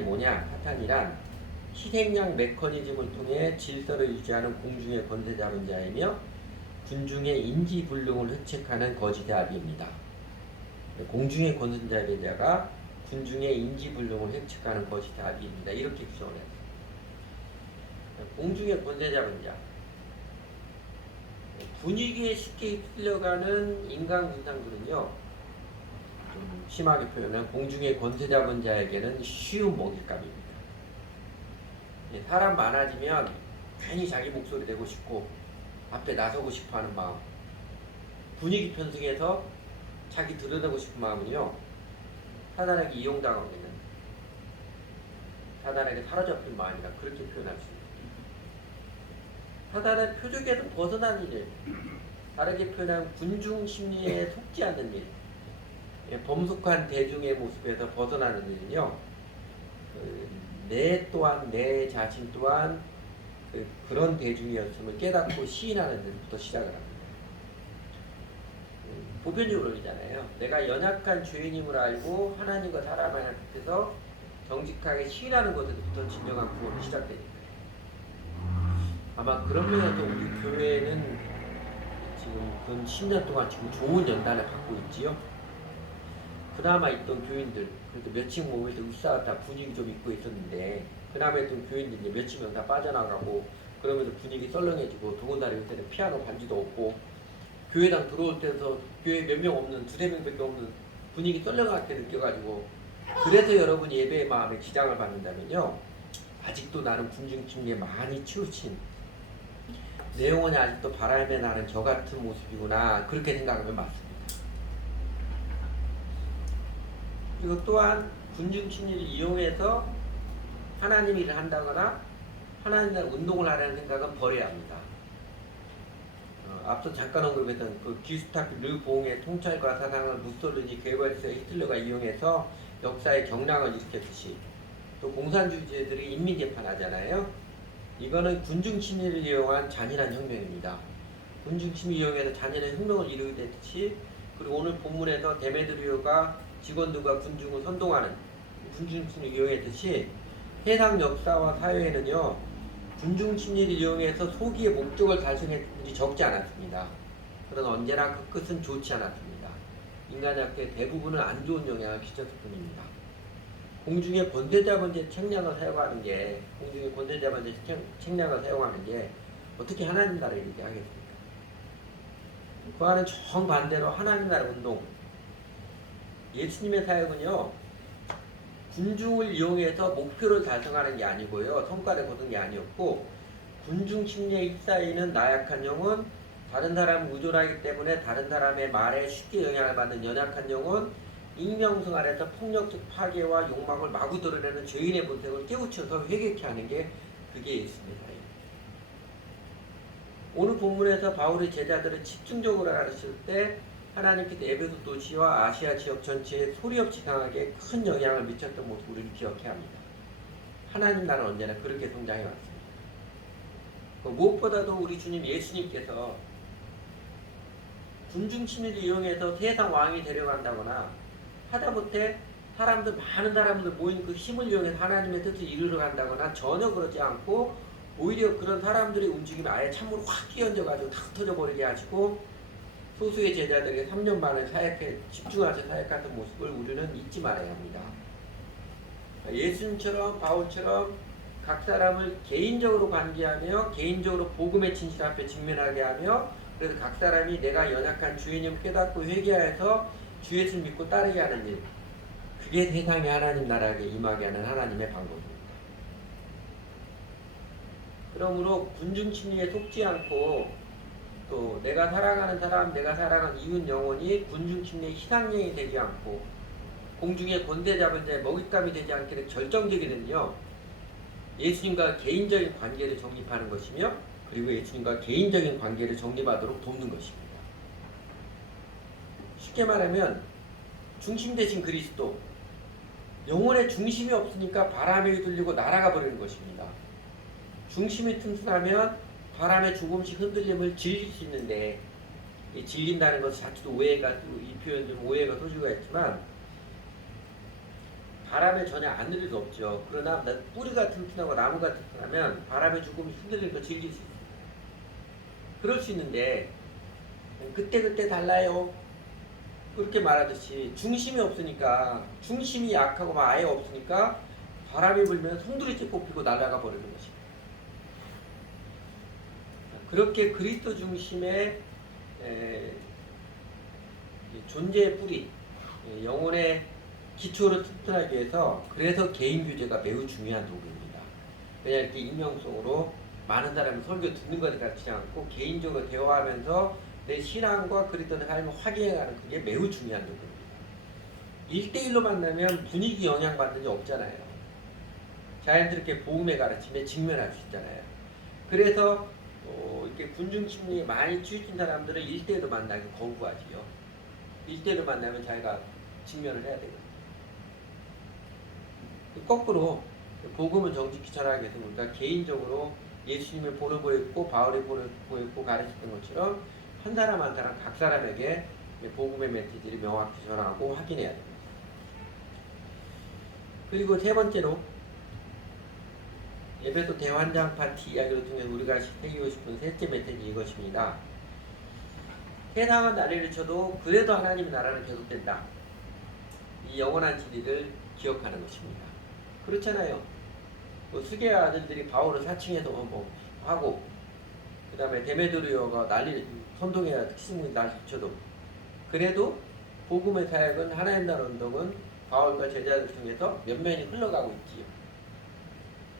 뭐냐? 사탄이란 희생양 메커니즘을 통해 질서를 유지하는 공중의 권세 잡은 자이며 군중의 인지불능을 획책하는 거짓의 아비입니다. 공중의 권세 잡은 자가 군중의 인지불능을 획책하는 거짓의 아비입니다. 이렇게 규정을 했습니다. 공중의 권세 잡은 자, 분위기에 쉽게 휩쓸려가는 인간 군상들은요, 좀 심하게 표현하면 공중의 권세 잡은 자에게는 쉬운 먹잇감입니다. 사람 많아지면 괜히 자기 목소리 내고 싶고 앞에 나서고 싶어하는 마음, 분위기 편승해서 자기 드러내고 싶은 마음은요, 사단에게 이용당하고 있는, 사단에게 사로잡힌 마음이라 그렇게 표현할 수 있습니다. 사단의 표적에서 벗어난 일, 다르게 표현하면 군중 심리에 속지 않는 일, 범숙한 대중의 모습에서 벗어나는 일은요, 내 또한 내 자신 또한 그런 대중이었음을 깨닫고 시인하는 일부터 시작을 합니다. 보편적으로잖아요. 내가 연약한 죄인임을 알고 하나님과 사람 앞에서 정직하게 시인하는 것에서부터 진정한 구원이 시작되니까요. 아마 그런 면에서 우리 교회는 지금 근 10년 동안 지금 좋은 연단을 받고 있지요. 그나마 있던 교인들, 그래도 몇층 모여서 으쌰다 분위기 좀 있고 있었는데, 그나마 있던 교인들 이제 몇십 명 다 빠져나가고, 그러면서 분위기 썰렁해지고, 더군다나 요새는 피아노 반주도 없고, 교회당 들어올 때서 교회 몇 명 없는, 두세 명밖에 없는 분위기 썰렁하게 느껴가지고, 그래서 여러분이 예배의 마음에 지장을 받는다면요, 아직도 나는 군중심리에 많이 치우친, 내 영혼이 아직도 바람에 나는 저 같은 모습이구나, 그렇게 생각하면 맞습니다. 그리고 또한 군중 심리를 이용해서 하나님 일을 한다거나 하나님의 운동을 하려는 생각은 버려야 합니다. 앞서 잠깐 언급했던 그 기스타프 르봉의 통찰과 사상을 무솔리니, 괴벨스, 히틀러가 이용해서 역사의 경랑을 일으켰듯이 또 공산주의자들이 인민재판하잖아요. 이거는 군중 심리를 이용한 잔인한 혁명입니다. 군중 심리 이용해서 잔인한 혁명을 이루듯이, 그리고 오늘 본문에서 데메드리오가 직원들과 군중을 선동하는 군중심리를 이용했듯이 세상 역사와 사회에는요, 군중심리를 이용해서 소기의 목적을 달성했던 일이 적지 않았습니다. 그러나 언제나 그 끝은 좋지 않았습니다. 인간의 학교의 대부분은 안 좋은 영향을 끼쳤을 뿐입니다. 공중의 권세자본제 책량을 사용하는 게, 공중의 권세자본제 책량을 사용하는 게 어떻게 하나님 나라를 이렇게 하겠습니까? 그와는 정반대로 하나님 나라 운동, 예수님의 사역은요, 군중을 이용해서 목표를 달성하는 게 아니고요, 성과를 거둔 게 아니었고, 군중 심리에 휩싸이는 나약한 영혼, 다른 사람을 의존하기 때문에 다른 사람의 말에 쉽게 영향을 받는 연약한 영혼, 익명성 아래서 폭력적 파괴와 욕망을 마구 드러내는 죄인의 본성을 깨우쳐서 회개케 하는 게 그게 예수님의 사역입니다. 오늘 본문에서 바울의 제자들을 집중적으로 가르칠 때 하나님께서 에베소 도시와 아시아 지역 전체에 소리 없이 강하게 큰 영향을 미쳤던 모습을 우리는 기억해야 합니다. 하나님 나라는 언제나 그렇게 성장해 왔습니다. 무엇보다도 우리 주님 예수님께서 군중 심리를 이용해서 세상 왕이 되려고 한다거나 하다못해 많은 사람들 모인 그 힘을 이용해서 하나님의 뜻을 이루러 간다거나 전혀 그러지 않고 오히려 그런 사람들의 움직임이 아예 참으로 확 끼얹어가지고 다 흩어져 버리게 하시고 소수의 제자들에게 3년 반을 집중해서 사역하던 모습을 우리는 잊지 말아야 합니다. 예수님처럼 바울처럼 각 사람을 개인적으로 관계하며 개인적으로 복음의 진실 앞에 직면하게 하며 그래서 각 사람이 내가 연약한 주의님 깨닫고 회개하여서 주 예수 믿고 따르게 하는 일, 그게 세상의 하나님 나라에 임하게 하는 하나님의 방법입니다. 그러므로 군중 심리에 속지 않고 또 내가 사랑하는 사람, 내가 사랑하는 이웃 영혼이 군중 심리의 희생양이 되지 않고 공중에 권세 잡은 자의 먹잇감이 되지 않기는 결정적이는요, 예수님과 개인적인 관계를 정립하는 것이며 그리고 예수님과 개인적인 관계를 정립하도록 돕는 것입니다. 쉽게 말하면 중심 대신 그리스도, 영혼의 중심이 없으니까 바람에 휘둘리고 날아가 버리는 것입니다. 중심이 튼튼하면 바람에 조금씩 흔들림을 질릴 수 있는데, 이 질린다는 것 자체도 오해가, 이 표현 좀 오해가 소지가 있지만 바람에 전혀 안 들릴 수 없죠. 그러나 뿌리가 튼튼하고 나무가 튼튼하면 바람에 조금씩 흔들리는 거 질릴 수 있어요. 그럴 수 있는데 그때 달라요. 그렇게 말하듯이 중심이 없으니까, 중심이 약하고 아예 없으니까 바람이 불면 송두리째 뽑히고 날아가 버리는 것입니다. 그렇게 그리스도 중심의 존재의 뿌리, 영혼의 기초를 튼튼하기 위해서 그래서 개인 교제가 매우 중요한 도구입니다. 그냥 이렇게 익명성으로 많은 사람이 설교 듣는 것에 갇히지 않고 개인적으로 대화하면서 내 신앙과 그리스도의 삶을 확인해가는 그게 매우 중요한 도구입니다. 1대1로 만나면 분위기 영향받는 게 없잖아요. 자연스럽게 복음의 가르침에 직면할 수 있잖아요. 그래서 이렇게 군중 심리에 많이 치우친 사람들은 1대1로 만나기 거부하지요. 1대1로 만나면 자기가 직면을 해야 되거든요. 거꾸로 복음을 정직히 전하기 위해서 우리가 개인적으로 예수님을 보냈고 바울이 보냈고 가르쳤던 것처럼 한 사람 한 사람 각 사람에게 복음의 메시지를 명확히 전하고 확인해야 됩니다. 그리고 세 번째로 예배도 대환장 파티 이야기를 통해 우리가 새기고 싶은 셋째 메시지 이것입니다. 세상은 난리를 쳐도 그래도 하나님의 나라는 계속된다. 이 영원한 진리를 기억하는 것입니다. 그렇잖아요. 수개의 아들들이 바울을 사칭해서 하고 그 다음에 데메드리오가 선동해야 특징이 날쳐도 그래도 복음의 사역은 하나님 나라 운동은 바울과 제자들 중에서 면면이 흘러가고 있지요.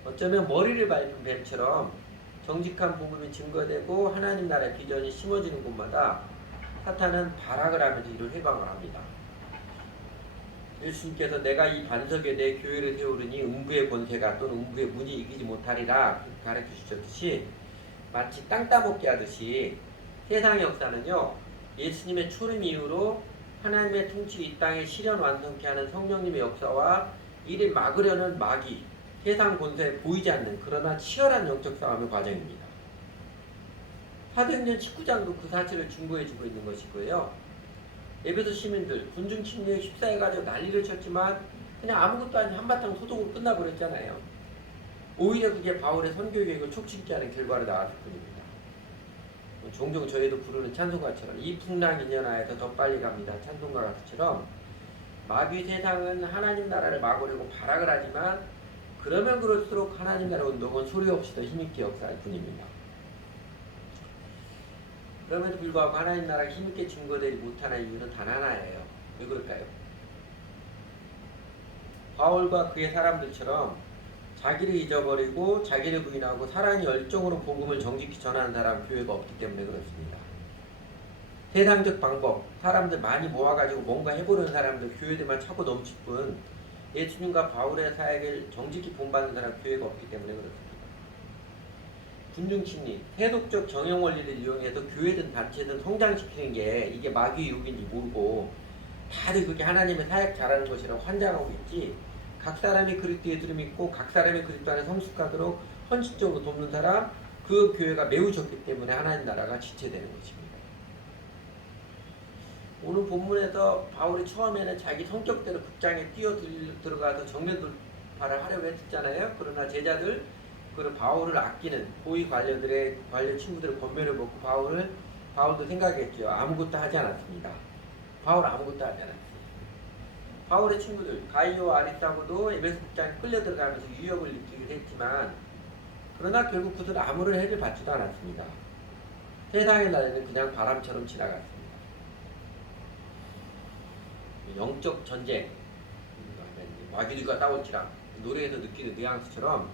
어쩌면 머리를 밟은 뱀처럼 정직한 복음이 증거되고 하나님 나라의 비전이 심어지는 곳마다 사탄은 발악을 하면서 이를 해방을 합니다. 예수님께서 내가 이 반석에 내 교회를 세우르니 음부의 권세가 또는 음부의 문이 이기지 못하리라 가르쳐 주셨듯이 마치 땅 따먹기 하듯이 세상의 역사는요, 예수님의 초림 이후로 하나님의 통치를 이 땅에 실현 완성케 하는 성령님의 역사와 이를 막으려는 마귀, 세상 권세에 보이지 않는 그러나 치열한 영적 싸움의 과정입니다. 사도행전 19장도 그 사실을 증거해주고 있는 것이고요. 에베소 시민들 군중 침략에 휩싸여가지고 난리를 쳤지만 그냥 아무것도 아닌 한바탕 소동으로 끝나버렸잖아요. 오히려 그게 바울의 선교 계획을 촉진케 하는 결과로 나왔을 뿐입니다. 종종 저희도 부르는 찬송가처럼 이 풍랑 인연하에서 더 빨리 갑니다. 찬송가 같처럼 마귀 세상은 하나님 나라를 막으려고 발악을 하지만 그러면 그럴수록 하나님 나라 운동은 소리 없이 더 힘있게 역사할 뿐입니다. 그럼에도 불구하고 하나님 나라가 힘있게 증거되지 못하는 이유는 단 하나예요. 왜 그럴까요? 바울과 그의 사람들처럼 자기를 잊어버리고 자기를 부인하고 사랑의 열정으로 복음을 정직히 전하는 사람 교회가 없기 때문에 그렇습니다. 세상적 방법, 사람들 많이 모아가지고 뭔가 해보려는 사람들 교회들만 차고 넘칠 뿐 예수님과 바울의 사역을 정직히 본받는 사람 교회가 없기 때문에 그렇습니다. 군중심리, 세속적 정형 원리를 이용해서 교회든 단체든 성장시키는 게 이게 마귀의 유혹인지 모르고 다들 그게 하나님의 사역 잘하는 것이라고 환장하고 있지, 각 사람이 그리스도 예수를 믿고 각 사람이 그리스도 안에 성숙하도록 헌신적으로 돕는 사람, 그 교회가 매우 적기 때문에 하나님 나라가 지체되는 것입니다. 오늘 본문에서 바울이 처음에는 자기 성격대로 극장에 들어가서 정면 돌파를 하려고 했잖아요. 그러나 제자들 그 바울을 아끼는 고위 관료 친구들의 권면을 먹고 바울도 생각했죠. 아무것도 하지 않았습니다. 바울 아무것도 하지 않았어요. 바울의 친구들 가이오와 아리스타고도 에베소 극장에 끌려 들어가면서 유혹을 느끼기도 했지만 그러나 결국 그들 아무런 해를 받지도 않았습니다. 세상의 날에는 그냥 바람처럼 지나갔습니다. 영적 전쟁, 마귀들과 싸울지라 노래에서 느끼는 뉘앙스처럼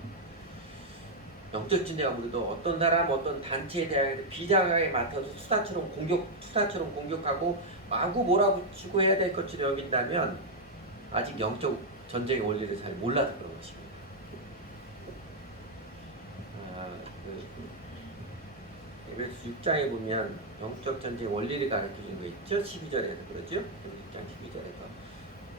영적 전쟁 아무래도 어떤 사람, 어떤 단체에 대해서 비장하게 맡아서 수사처럼 공격하고 마구 몰아붙이고 해야 될 것처럼 여긴다면 아직 영적 전쟁의 원리를 잘 몰라서 그런 것입니다. 에베소 6장에 보면 영적 전쟁 원리를 가르쳐주는 거 있죠? 12절에서 그러죠? 6장 12절에서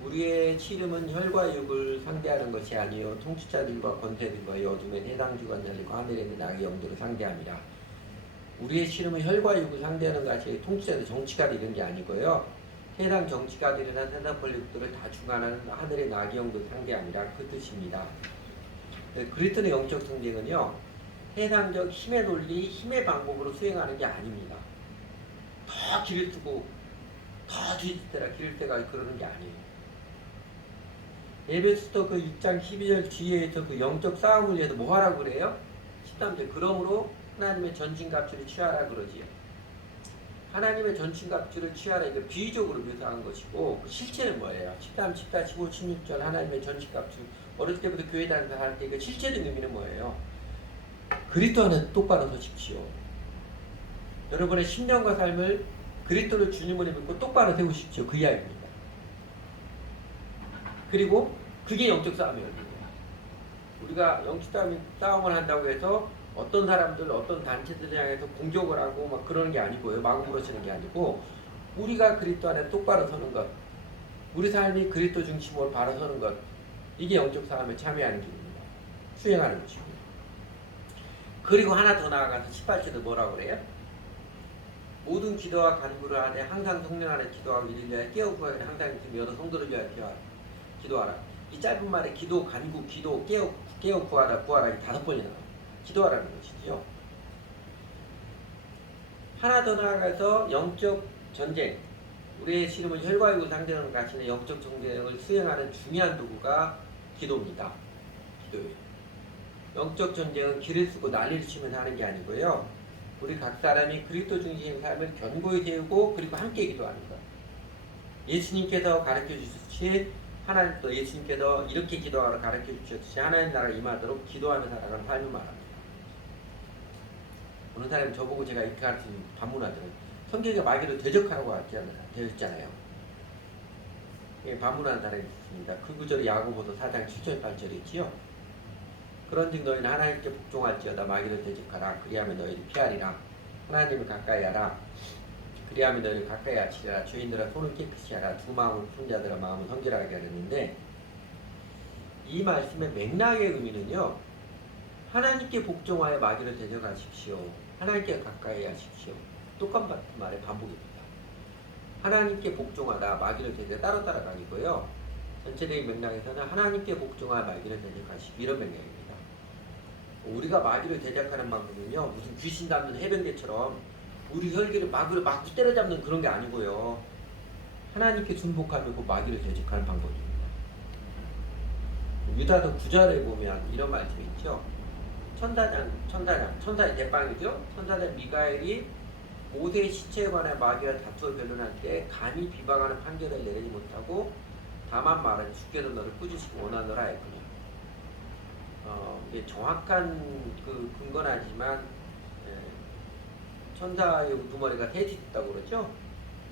우리의 치름은 혈과 육을 상대하는 것이 아니요 통치자들과 권세들과 어둠의 해당 주관자들과 하늘에 있는 악의 영들을 상대함이라. 우리의 치름은 혈과 육을 상대하는 것이 통치자들 정치가들 이런 게 아니고요. 해당 정치가들이나 세상 권력들을 다 주관하는 하늘의 악의 영들을 상대함이라 그 뜻입니다. 그리스도의 영적 전쟁은요. 세상적 힘의 논리, 힘의 방법으로 수행하는 게 아닙니다. 더 길을 쓰고 더 뒤집대라 길을 때가 그러는 게 아니에요. 에베소서 그 6장 12절 뒤에서 그 영적 싸움을 위해서 뭐 하라고 그래요? 13절 그러므로 하나님의 전신갑주를 취하라 그러지요. 하나님의 전신갑주를 취하라 이거 비유적으로 묘사한 것이고 그 실체는 뭐예요? 13, 14, 15, 16절 하나님의 전신갑주 어렸을 때부터 교회 다니면서 할 때 그 실체적 의미는 뭐예요? 그리스도 안에 똑바로 서십시오. 여러분의 신령과 삶을 그리스도를 주님으로 믿고 똑바로 세우십시오. 그 이야기입니다. 그리고 그게 영적 싸움이에요. 우리가 영적 싸움을 한다고 해서 어떤 사람들, 어떤 단체들을 향해서 공격을 하고 막 그러는 게 아니고요. 마구 부러치는 게 아니고 우리가 그리스도 안에 똑바로 서는 것, 우리 삶이 그리스도 중심으로 바로 서는 것, 이게 영적 싸움에 참여하는 길입니다. 수행하는 것입니다. 그리고 하나 더 나아가서 18절도 뭐라고 그래요? 모든 기도와 간구를 하되 항상 성령 안에 기도하고 이를 위하여 깨어 구하되 항상 여러 성도를 위하여 기도하라. 이 짧은 말에 기도, 간구, 기도, 깨어 구하라, 구하라 이 5번이 나와요. 기도하라는 것이지요. 하나 더 나아가서 영적 전쟁, 우리의 시름은 혈과 육을 상대하는 가치는 영적 전쟁을 수행하는 중요한 도구가 기도입니다. 기도예요. 영적 전쟁은 길을 쓰고 난리를 치면서 하는 게 아니고요. 우리 각 사람이 그리스도 중심의 삶을 견고히 세우고 그리고 함께 기도하는 것. 예수님께서 가르쳐 주셨듯이 하나님도 예수님께서 이렇게 기도하라 가르쳐 주셨듯이 하나님 나라가 임하도록 기도하며 살아가는 삶을 말합니다. 어느 사람이 저보고 제가 이렇게 가르치는 반문하더라고요. 성경에 마귀를 대적하라고 되었잖아요. 예, 반문하는 사람이 있습니다. 그 구절이 야고보서 4장 7절 8절에 있지요. 그런즉 너희는 하나님께 복종할지어다 마귀를 대적하라 그리하면 너희를 피하리라. 하나님을 가까이 하라 그리하면 너희를 가까이 하시리라. 죄인들아 손을 깨끗이 하라. 두 마음을 푼 자들아 마음을 성결하게 하려는데 이 말씀의 맥락의 의미는요. 하나님께 복종하여 마귀를 대적하십시오. 하나님께 가까이 하십시오. 똑같은 말의 반복입니다. 하나님께 복종하다 마귀를 대적 따로 따라가니고요. 전체적인 맥락에서는 하나님께 복종하여 마귀를 대적하십시오. 이런 맥락입니다. 우리가 마귀를 대적하는 방법은요. 무슨 귀신 잡는 해병대처럼 우리 혈기를 마귀를 막 때려잡는 그런 게 아니고요. 하나님께 순복하며 그 마귀를 대적하는 방법입니다. 유다서 9절에 보면 이런 말씀이 있죠. 천사의 대빵이죠. 천사장 미가엘이 모세의 시체에 관해 마귀와 다투어 변론할 때 감히 비방하는 판결을 내리지 못하고 다만 말은 주께서 너를 꾸짖으시기 원하노라 했군요. 이게 정확한 그 근거는 아니지만 천사의 우두머리가 셋이 있다고 그러죠.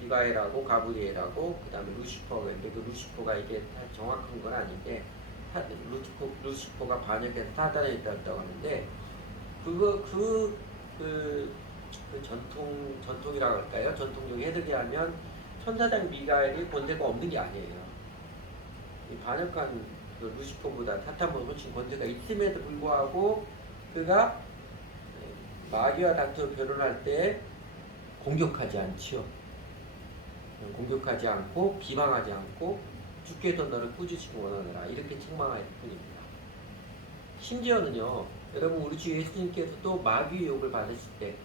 미가엘하고 가브리엘하고 그 다음에 루시퍼가 있는데 그 루시퍼가 이게 정확한 건 아닌데 루시퍼가 반역해서 사단에 있다고 하는데 그 전통이라고 할까요? 전통적인 해석에 하면 천사장 미가엘이 권세가 없는 게 아니에요. 이 반역한 그 루시퍼보다 사탄보다 훨씬 권세가 있음에도 불구하고 그가 마귀와 다투어 결혼할 때 공격하지 않지요. 공격하지 않고 비방하지 않고 주께서 너를 꾸짖으시기 원하노라 이렇게 책망할 뿐입니다. 심지어는요, 여러분 우리 주 예수님께서도 마귀의 욕을 받으실 때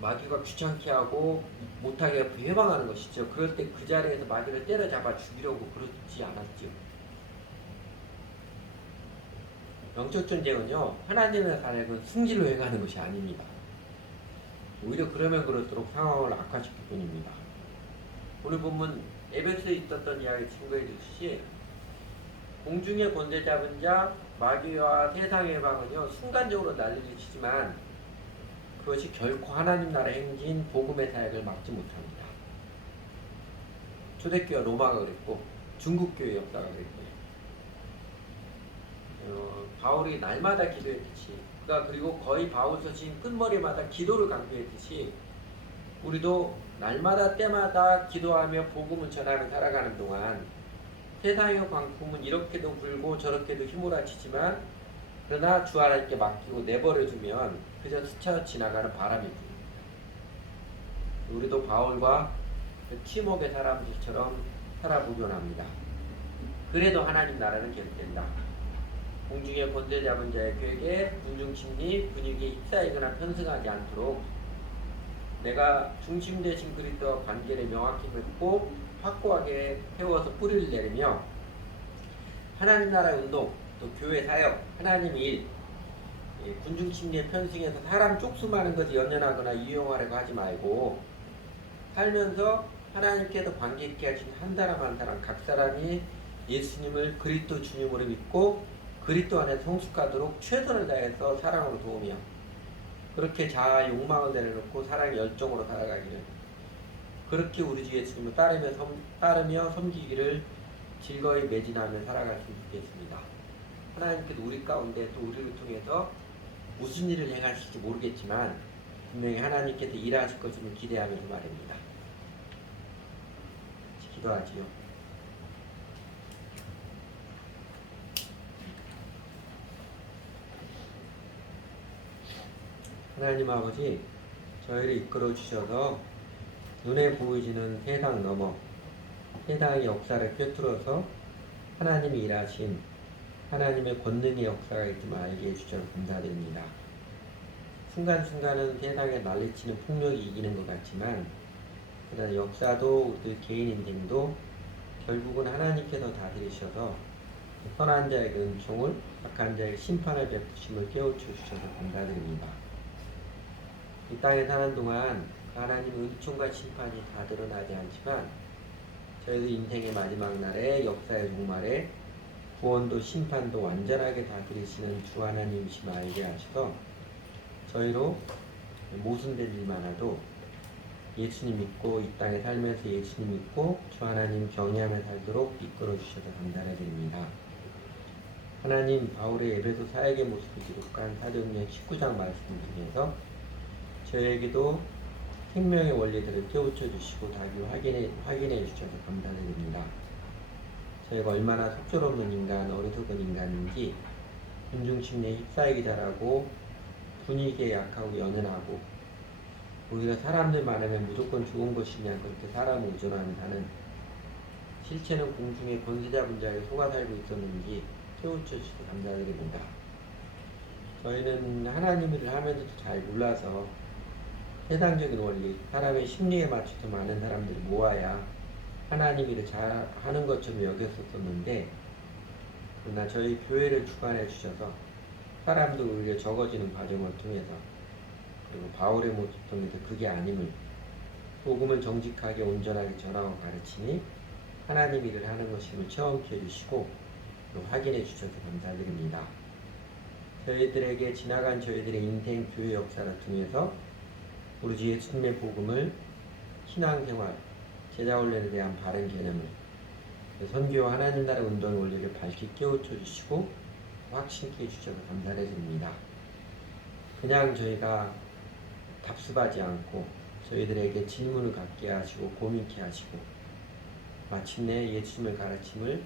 마귀가 귀찮게 하고 못하게 회방하는 것이죠. 그럴 때 그 자리에서 마귀를 때려잡아 죽이려고 그러지 않았죠. 영적 전쟁은요, 하나님의 사역은 승리로 해가는 것이 아닙니다. 오히려 그러면 그럴수록 상황을 악화시킬 뿐입니다. 오늘 본문 에베소에 있었던 이야기 증거해 주듯이 공중의 권세 잡은 자 마귀와 세상의 방은요 순간적으로 난리를 치지만 그것이 결코 하나님 나라 행진 복음의 사역을 막지 못합니다. 초대교회 로마가 그랬고 중국교회 역사가 그랬고요. 바울이 날마다 기도했듯이 그리고 거의 바울 서신 끝머리마다 기도를 강조했듯이 우리도 날마다 때마다 기도하며 복음을 전하며 살아가는 동안 세상의 광풍은 이렇게도 불고 저렇게도 휘몰아치지만 그러나 주 하나님께 맡기고 내버려두면 그저 스쳐 지나가는 바람일 뿐입니다. 우리도 바울과 팀웍의 사람들처럼 살아보기원 합니다. 그래도 하나님 나라는 계속된다. 공중에 권세 잡은 자의 계획에 군중심리 분위기에 휩싸이거나 편승하지 않도록 내가 중심 되신 그리스도와 관계를 명확히 맺고 확고하게 세워서 뿌리를 내리며 하나님 나라 운동, 또 교회 사역, 하나님의 일, 군중심리에 편승해서 사람 쪽수많은 것에 연연하거나 이용하려고 하지 말고 살면서 하나님께서 관계 있게 하신 한 사람 한 사람 각 사람이 예수님을 그리스도 주님으로 믿고 그리스도 안에 성숙하도록 최선을 다해서 사랑으로 도우며 그렇게 자아 욕망을 내려놓고 사랑의 열정으로 살아가기를 그렇게 우리 주 예수님을 따르며 섬기기를 즐거이 매진하며 살아갔으면 좋겠습니다. 하나님께서 우리 가운데 또 우리를 통해서 무슨 일을 행하실지 모르겠지만 분명히 하나님께서 일하실 것임을 기대하면서 말입니다. 기도하지요. 하나님 아버지, 저희를 이끌어 주셔서 눈에 보이지는 세상 넘어 세상의 역사를 꿰뚫어서 하나님이 일하신 하나님의 권능의 역사가 있음을 알게 해주셔서 감사드립니다. 순간순간은 세상에 난리치는 폭력이 이기는 것 같지만 그러나 역사도 우리 개인 인생도 결국은 하나님께서 다스리셔서 선한 자에게 은총을 악한 자에게 심판을 베푸심을 깨우쳐 주셔서 감사드립니다. 이 땅에 사는 동안 하나님의 은총과 심판이 다 드러나지 않지만 저희도 인생의 마지막 날에 역사의 종말에 구원도 심판도 완전하게 다스리시는 주 하나님이심을 알게 하셔서 저희로 모순된 일 많아도 예수님 믿고 이 땅에 살면서 예수님 믿고 주 하나님 경외하며 살도록 이끌어 주셔서 감사를 드립니다. 하나님 바울의 에베소 사역의 모습을 기록한 사도행전 19장 말씀을 통해서 저에게도 생명의 원리들을 깨우쳐 주시고 다시 확인해 주셔서 감사드립니다. 저희가 얼마나 속절없는 인간, 어리석은 인간인지 군중심리에 휩싸이기 잘하고 분위기에 약하고 연연하고 오히려 사람들 많으면 무조건 좋은 것이냐 그렇게 사람을 의존하는 실체는 공중에 권세 잡은 자에 속아 살고 있었는지 깨우쳐 주셔서 감사드립니다. 저희는 하나님 일을 하면서도 잘 몰라서 세상적인 원리, 사람의 심리에 맞춰서 많은 사람들이 모아야 하나님 일을 잘 하는 것처럼 여겼었는데 그러나 저희 교회를 주관해 주셔서 사람도 오히려 적어지는 과정을 통해서 그리고 바울의 모습 통해서 그게 아님을 복음을 정직하게 온전하게 전하고 가르치니 하나님 일을 하는 것임을 체험케 해주시고 확인해 주셔서 감사드립니다. 저희들에게 지나간 저희들의 인생 교회 역사를 통해서 우리 주 예수님의 복음을 신앙생활, 제자훈련에 대한 바른 개념을 선교와 하나님 나라 운동의 원리를 밝히 깨우쳐 주시고 확신케 해주셔서 감사를 드립니다. 그냥 저희가 답습하지 않고 저희들에게 질문을 갖게 하시고 고민케 하시고 마침내 예수님의 가르침을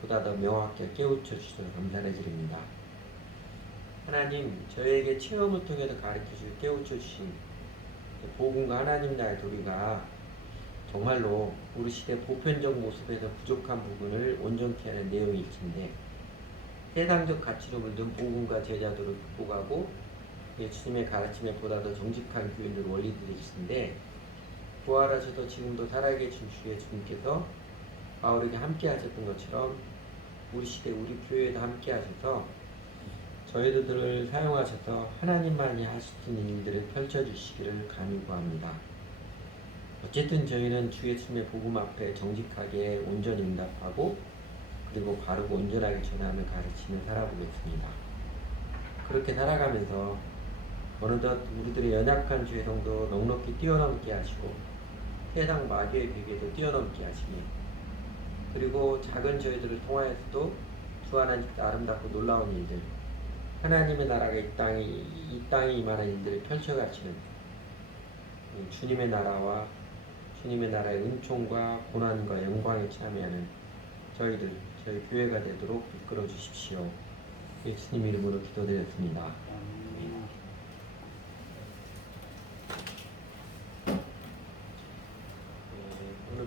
보다 더 명확하게 깨우쳐 주셔서 감사를 드립니다. 하나님, 저희에게 체험을 통해서 가르쳐 주시고 깨우쳐 주신 복음과 하나님 나라의 도리가 정말로 우리 시대 보편적 모습에서 부족한 부분을 온전케 하는 내용일진데 세상적 가치로 물든 복음과 제자도를 극복하고 예수님의 가르침에 보다 더 정직한 교인들 원리들이신데 부활하셔서 지금도 살아계신 주 예수님께서 바울에게 함께 하셨던 것처럼 우리 시대 우리 교회에도 함께 하셔서 저희들을 사용하셔서 하나님만이 하실 수 있는 일들을 펼쳐주시기를 간구합니다. 어쨌든 저희는 주 예수님의 복음 앞에 정직하게 온전히 응답하고 그리고 바르고 온전하게 전하며 가르치며 살아보겠습니다. 그렇게 살아가면서 어느덧 우리들의 연약한 주의 성도 넉넉히 뛰어넘게 하시고 세상 마귀의 비계도 뛰어넘게 하시니 그리고 작은 저희들을 통하여서도 주 하나님께서 아름답고 놀라운 일들 하나님의 나라가 이 땅에 임하는 일들을 펼쳐가시는 주님의 나라와 주님의 나라의 은총과 고난과 영광에 참여하는 저희 교회가 되도록 이끌어 주십시오. 예수님 이름으로 기도드렸습니다.